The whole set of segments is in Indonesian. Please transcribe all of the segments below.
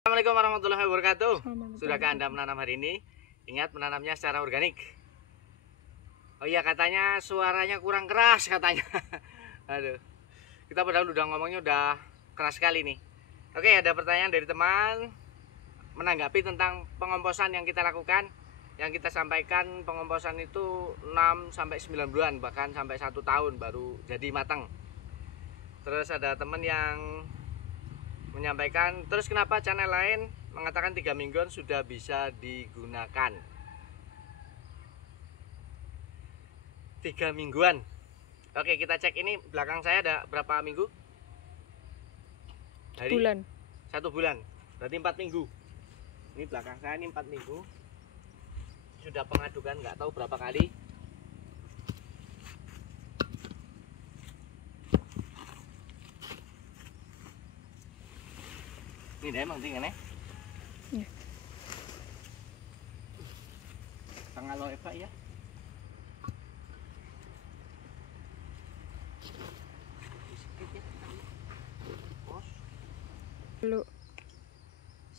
Assalamualaikum warahmatullahi wabarakatuh. Sudahkah Anda menanam hari ini? Ingat menanamnya secara organik. Oh iya, katanya suaranya kurang keras katanya. Aduh. Kita padahal udah ngomongnya udah keras sekali nih. Oke, ada pertanyaan dari teman menanggapi tentang pengomposan yang kita lakukan. Yang kita sampaikan pengomposan itu 6 sampai 9 bulan, bahkan sampai 1 tahun baru jadi matang. Terus ada teman yang menyampaikan, terus kenapa channel lain mengatakan 3 mingguan sudah bisa digunakan? 3 mingguan. Oke, kita cek ini belakang saya ada berapa minggu? Hari? Bulan. 1 bulan. Berarti 4 minggu. Ini belakang saya ini 4 minggu. Sudah pengadukan nggak tahu berapa kali. Ini deh emang tinggal nih. Ya. Tengah lo Eva ya. Lu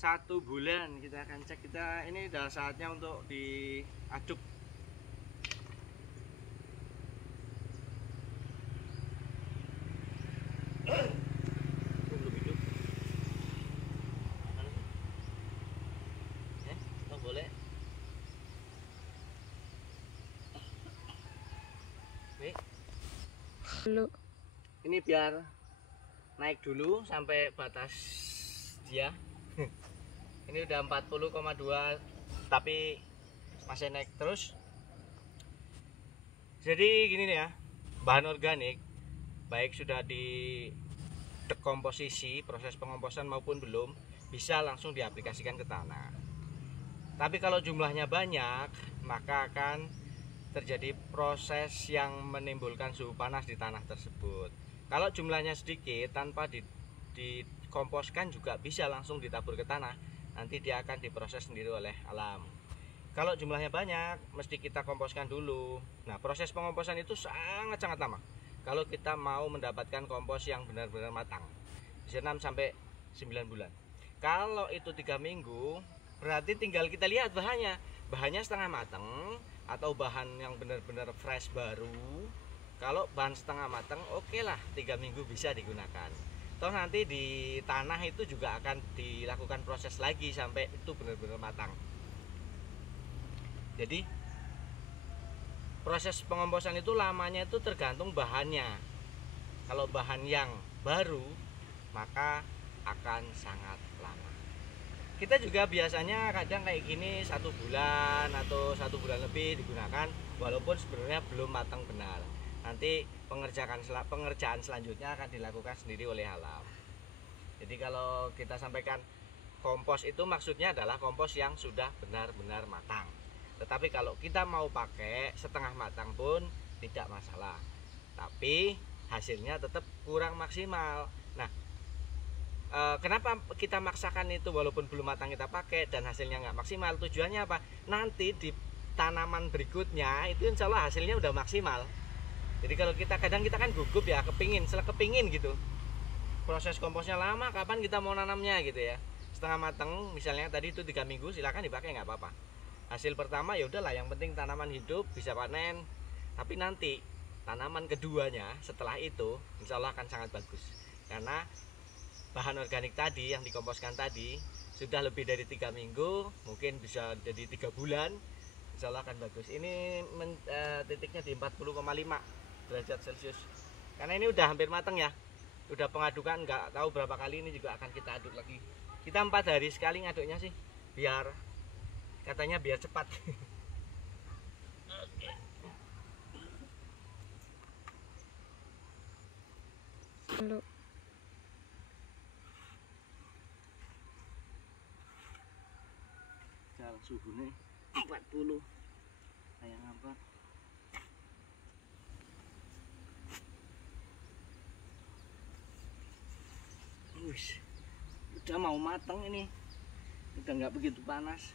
1 bulan kita akan cek. Kita ini udah saatnya untuk diaduk. Belum hidup. Boleh. lu Ini biar naik dulu sampai batas dia. Ini udah 40,2 tapi masih naik terus. Jadi gini nih ya, bahan organik baik sudah di dekomposisi, proses pengomposan maupun belum, bisa langsung diaplikasikan ke tanah. Tapi kalau jumlahnya banyak, maka akan terjadi proses yang menimbulkan suhu panas di tanah tersebut. Kalau jumlahnya sedikit, tanpa dikomposkan juga bisa langsung ditabur ke tanah. Nanti dia akan diproses sendiri oleh alam. Kalau jumlahnya banyak, mesti kita komposkan dulu. Nah, proses pengomposan itu sangat-sangat lama. Kalau kita mau mendapatkan kompos yang benar-benar matang, bisa 6 sampai 9 bulan. Kalau itu 3 minggu, berarti tinggal kita lihat bahannya setengah matang atau bahan yang benar-benar fresh baru. Kalau bahan setengah matang, oke lah 3 minggu bisa digunakan. Toh nanti di tanah itu juga akan dilakukan proses lagi sampai itu benar-benar matang. Jadi proses pengomposan itu lamanya itu tergantung bahannya. Kalau bahan yang baru, maka akan sangat lama. Kita juga biasanya kadang kayak gini 1 bulan atau 1 bulan lebih digunakan, walaupun sebenarnya belum matang benar. Nanti pengerjaan selanjutnya akan dilakukan sendiri oleh alam. Jadi kalau kita sampaikan kompos itu maksudnya adalah kompos yang sudah benar-benar matang. Tetapi kalau kita mau pakai setengah matang pun tidak masalah, tapi hasilnya tetap kurang maksimal. Nah, kenapa kita maksakan itu walaupun belum matang kita pakai dan hasilnya nggak maksimal? Tujuannya apa? Nanti di tanaman berikutnya itu insya Allah hasilnya udah maksimal. Jadi kalau kadang kita kan gugup ya, kepingin gitu. Proses komposnya lama, kapan kita mau nanamnya gitu ya. Setengah matang misalnya tadi itu 3 minggu, silakan dipakai nggak apa-apa. Hasil pertama ya udahlah, yang penting tanaman hidup bisa panen. Tapi nanti tanaman keduanya setelah itu insya Allah akan sangat bagus, karena bahan organik tadi yang dikomposkan tadi sudah lebih dari 3 minggu, mungkin bisa jadi 3 bulan, insya Allah akan bagus. Ini titiknya di 40,5 derajat Celcius, karena ini udah hampir matang ya. Udah pengadukan nggak tahu berapa kali, ini juga akan kita aduk lagi. Kita 4 hari sekali ngaduknya sih, biar katanya biar cepat. lu Jalan suhunya 40 kayak apa. Udah mau matang ini, udah nggak begitu panas.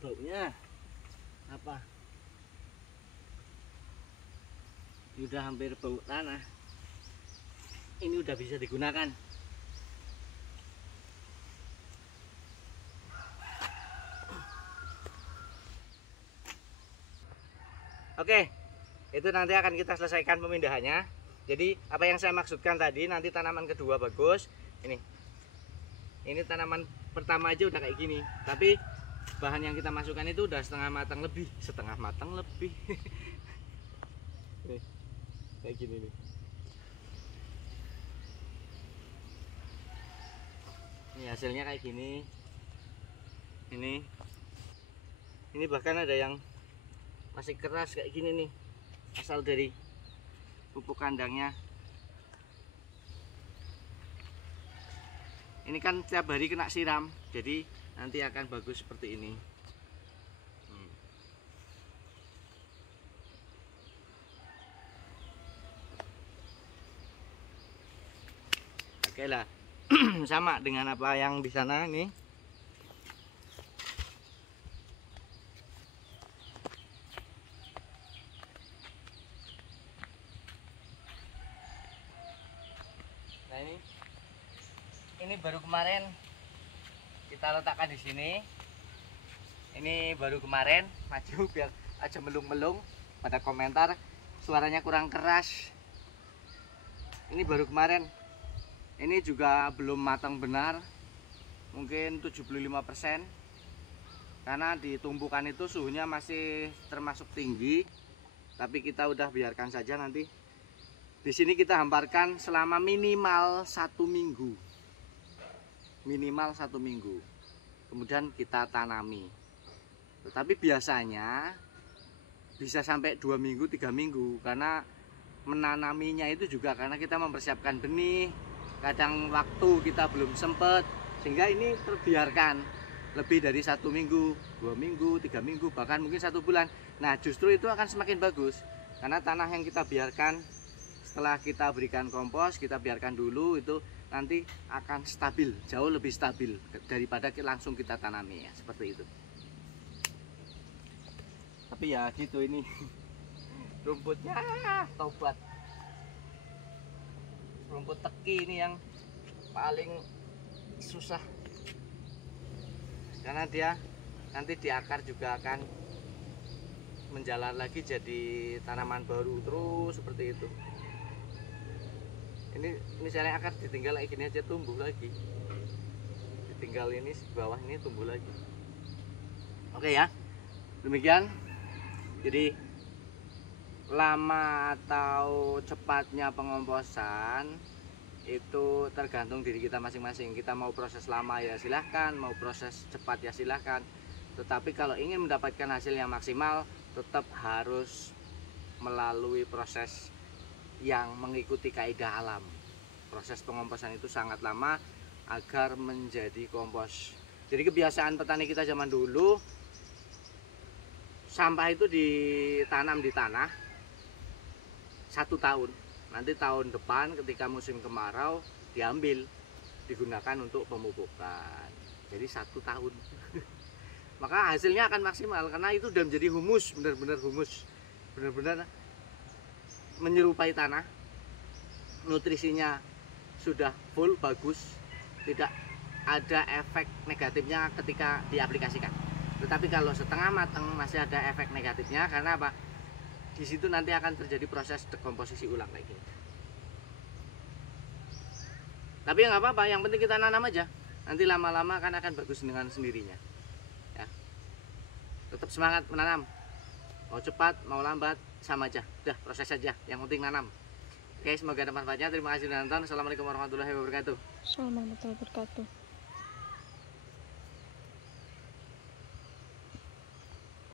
Baunya apa? Ini udah hampir bau tanah. Ini udah bisa digunakan. Oke, itu nanti akan kita selesaikan pemindahannya. Jadi apa yang saya maksudkan tadi, nanti tanaman kedua bagus. Ini tanaman pertama aja udah kayak gini. Tapi bahan yang kita masukkan itu udah setengah matang lebih. Nih, kayak gini nih. Ini hasilnya kayak gini. Ini bahkan ada yang masih keras kayak gini nih, asal dari pupuk kandangnya. Ini kan tiap hari kena siram, jadi nanti akan bagus seperti ini. Oke lah. Sama dengan apa yang di sana nih. Nah ini baru kemarin kita letakkan di sini. Ini baru kemarin, maju biar aja melung-melung. Pada komentar suaranya kurang keras. Ini baru kemarin. Ini juga belum matang benar, mungkin 75%, karena di tumpukan itu suhunya masih termasuk tinggi. Tapi kita udah biarkan saja, nanti di sini kita hamparkan selama minimal 1 minggu, kemudian kita tanami. Tetapi biasanya bisa sampai 2 minggu 3 minggu, karena menanaminya itu juga karena kita mempersiapkan benih. Kadang waktu kita belum sempat, sehingga ini terbiarkan lebih dari 1 minggu, 2 minggu, 3 minggu, bahkan mungkin 1 bulan. Nah justru itu akan semakin bagus, karena tanah yang kita biarkan setelah kita berikan kompos, kita biarkan dulu, itu nanti akan stabil, jauh lebih stabil daripada langsung kita tanami ya, seperti itu. Tapi ya gitu, ini rumputnya tobat. Rumput teki ini yang paling susah, karena dia nanti di akar juga akan menjalar lagi jadi tanaman baru terus seperti itu. Ini misalnya akar ditinggal kayak gini aja tumbuh lagi, ditinggal ini bawah ini tumbuh lagi. Oke ya, demikian. Jadi lama atau cepatnya pengomposan itu tergantung diri kita masing-masing. Kita mau proses lama ya silahkan, mau proses cepat ya silahkan. Tetapi kalau ingin mendapatkan hasil yang maksimal, tetap harus melalui proses yang mengikuti kaidah alam. Proses pengomposan itu sangat lama agar menjadi kompos. Jadi kebiasaan petani kita zaman dulu, sampah itu ditanam di tanah 1 tahun, nanti tahun depan ketika musim kemarau diambil, digunakan untuk pemupukan. Jadi 1 tahun. Maka hasilnya akan maksimal, karena itu udah menjadi humus, benar-benar humus, benar-benar menyerupai tanah. Nutrisinya sudah full, bagus, tidak ada efek negatifnya ketika diaplikasikan. Tetapi kalau setengah matang masih ada efek negatifnya, karena apa? Di situ nanti akan terjadi proses dekomposisi ulang kayak gini. Tapi ya nggak apa-apa, yang penting kita nanam aja. Nanti lama-lama kan akan bagus dengan sendirinya. Ya. Tetap semangat menanam. Mau cepat, mau lambat, sama aja. Udah proses aja. Yang penting nanam. Oke, semoga ada manfaatnya. Terima kasih sudah nonton. Assalamualaikum warahmatullahi wabarakatuh. Assalamualaikum warahmatullahi wabarakatuh.